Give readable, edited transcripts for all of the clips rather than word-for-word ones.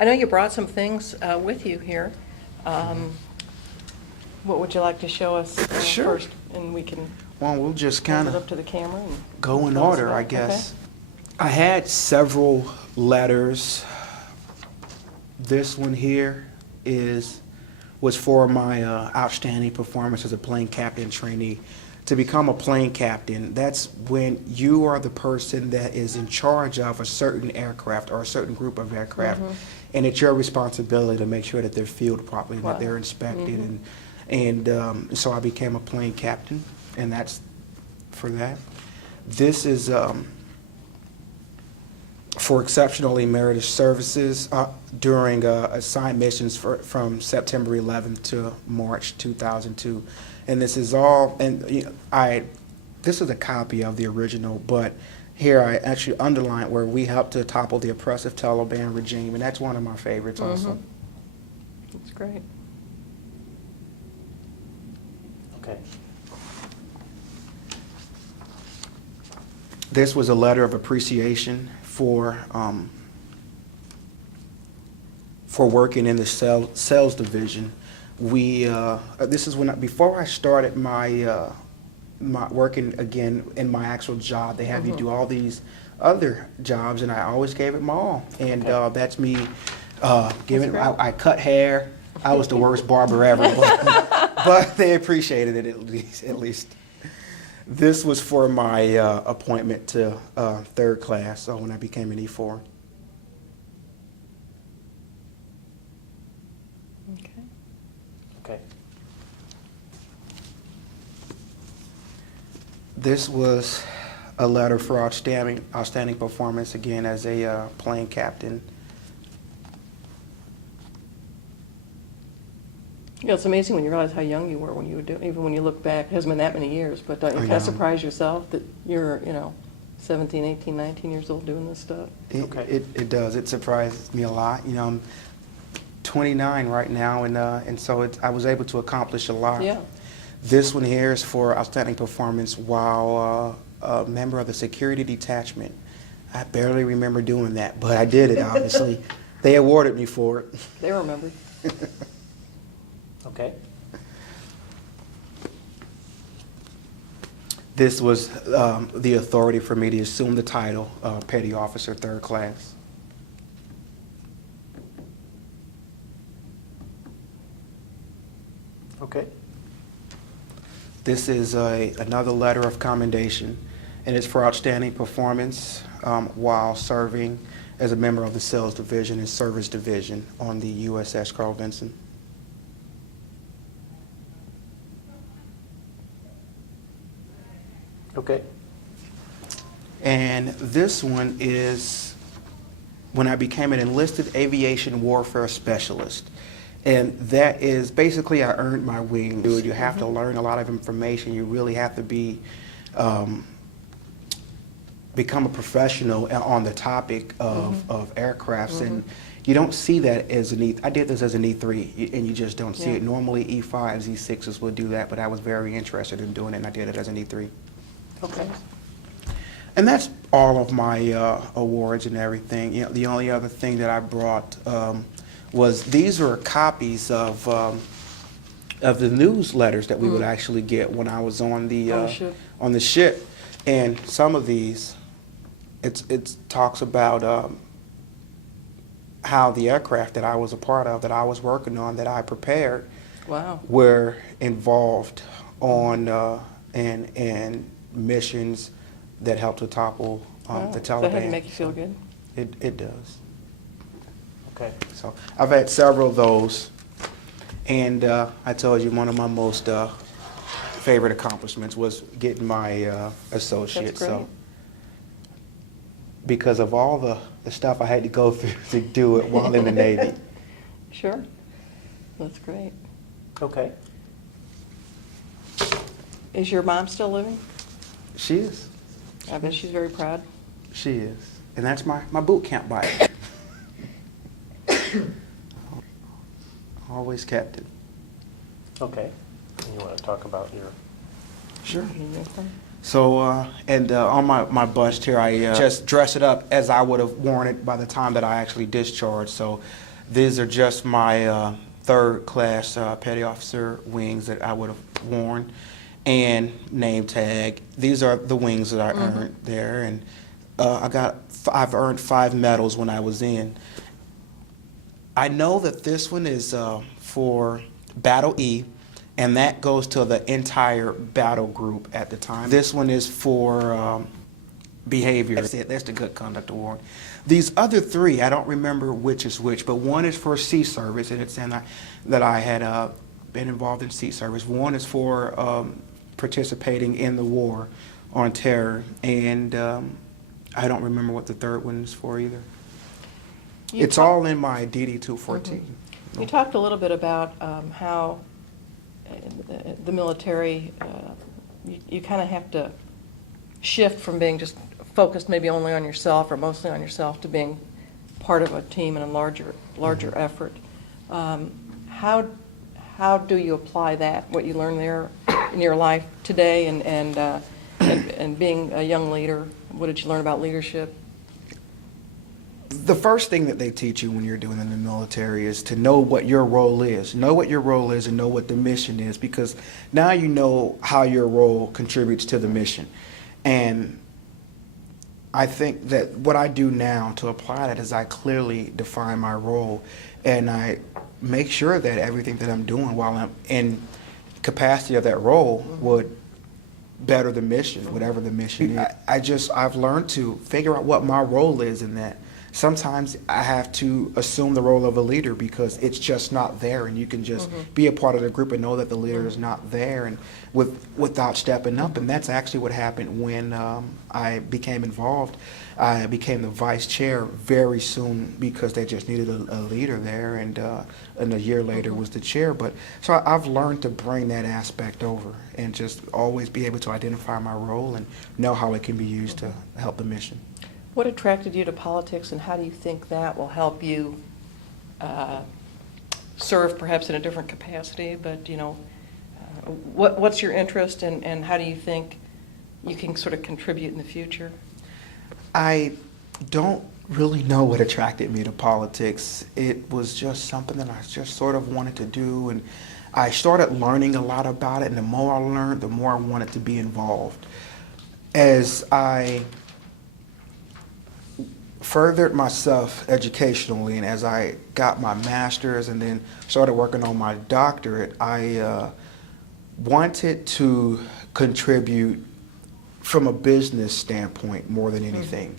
I know you brought some things with you here. What would you like to show us Sure. first? And we can Well, we'll just hold kind it up of to the camera. And go in tell us order, about I it. guess. I had several letters. This one here was for my outstanding performance as a plane captain trainee. To become a plane captain, that's when you are the person that is in charge of a certain aircraft or a certain group of aircraft, and it's your responsibility to make sure that they're fueled properly, and Wow. that they're inspected, and so I became a plane captain, and that's for that. This is for exceptionally merited services during assigned missions from September 11th to March 2002. And this is all, and this is a copy of the original, but here I actually underlined where we helped to topple the oppressive Taliban regime, and that's one of my favorites also. That's great. Okay. This was a letter of appreciation for working in the sales division. This is before I started my working again in my actual job. They have you do all these other jobs, and I always gave it my all. And that's me giving. I cut hair. I was the worst barber ever, but they appreciated it at least. This was for my appointment to third class, so when I became an E4. Okay. Okay. This was a letter for outstanding performance, again, as a plane captain. Yeah, it's amazing when you realize how young you were when you were doing, even when you look back. It hasn't been that many years, but don't you I kind of know. surprise yourself that you're, 17, 18, 19 years old doing this stuff? It does. It surprises me a lot. I'm 29 right now, and so I was able to accomplish a lot. Yeah. This one here is for outstanding performance while a member of the security detachment. I barely remember doing that, but I did it, obviously. They awarded me for it. They remembered. Okay. This was the authority for me to assume the title, Petty Officer, third class. Okay. This is another letter of commendation, and it's for outstanding performance while serving as a member of the Sales Division and Service Division on the USS Carl Vinson. Okay. And this one is when I became an enlisted aviation warfare specialist. And that is basically I earned my wings. You have to learn a lot of information. You really have to become a professional on the topic of aircrafts. And you don't see that as an I did this as an E3, and you just don't see it. Normally E5s, E6s would do that, but I was very interested in doing it, and I did it as an E3. Okay. And that's all of my awards and everything. The only other thing that I brought was these are copies of the newsletters that we would actually get when I was on the ship. And some of these, it talks about how the aircraft that I was a part of, that I was working on, that I prepared, Wow. were involved on and missions that helped to topple Wow. the Does Taliban. that have to make you feel good? It does. Okay. So I've had several of those, and I told you one of my most favorite accomplishments was getting my associate. That's great. So because of all the stuff I had to go through to do it while in the Navy. Sure. That's great. Okay. Is your mom still living? She is. I bet she's very proud. She is. And that's my boot camp bike. Always kept it. Okay. And you want to talk about your Sure. Uniform? So, and on my bust here, I just dress it up as I would have worn it by the time that I actually discharged. So these are just my third class petty officer wings that I would have worn, and name tag. These are the wings that I earned there, and I've earned 5 medals when I was in. I know that this one is for Battle E, and that goes to the entire battle group at the time. This one is for behavior. That's it. That's the Good Conduct Award. These other 3, I don't remember which is which, but one is for sea service, and it's saying that I had been involved in sea service. One is for participating in the war on terror, and I don't remember what the third one is for either. It's all in my DD-214. You talked a little bit about how the military, you kind of have to shift from being just focused maybe only on yourself or mostly on yourself to being part of a team and a larger effort. How do you apply that, what you learned there in your life today, and being a young leader? What did you learn about leadership? The first thing that they teach you when you're doing in the military is to know what your role is. Know what your role is and know what the mission is, because now you know how your role contributes to the mission. And I think that what I do now to apply that is I clearly define my role, and I make sure that everything that I'm doing while I'm in capacity of that role would better the mission, whatever the mission is. I've learned to figure out what my role is in that. Sometimes I have to assume the role of a leader because it's just not there, and you can just be a part of the group and know that the leader is not there, and without stepping up. And that's actually what happened when I became involved. I became the vice chair very soon because they just needed a leader there, and a year later was the chair. But so I've learned to bring that aspect over and just always be able to identify my role and know how it can be used to help the mission. What attracted you to politics, and how do you think that will help you serve perhaps in a different capacity? But, what's your interest, and how do you think you can sort of contribute in the future? I don't really know what attracted me to politics. It was just something that I just sort of wanted to do, and I started learning a lot about it, and the more I learned, the more I wanted to be involved. As I furthered myself educationally, and as I got my master's and then started working on my doctorate, I wanted to contribute from a business standpoint more than anything.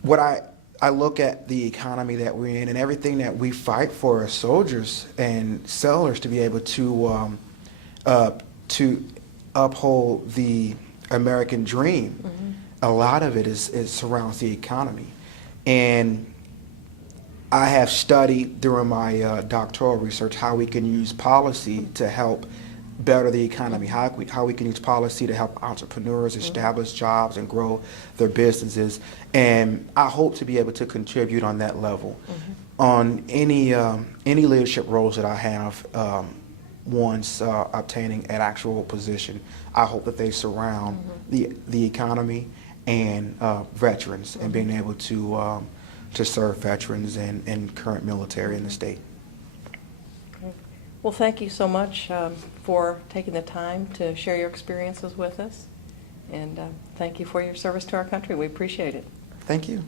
What I look at the economy that we're in and everything that we fight for as soldiers and sailors to be able to uphold the American dream. A lot of it surrounds the economy. And I have studied during my doctoral research how we can use policy to help better the economy, how we can use policy to help entrepreneurs establish jobs and grow their businesses. And I hope to be able to contribute on that level. On any leadership roles that I have, once obtaining an actual position, I hope that they surround the economy and veterans, and being able to serve veterans and current military in the state. Well, thank you so much for taking the time to share your experiences with us, and thank you for your service to our country. We appreciate it. Thank you.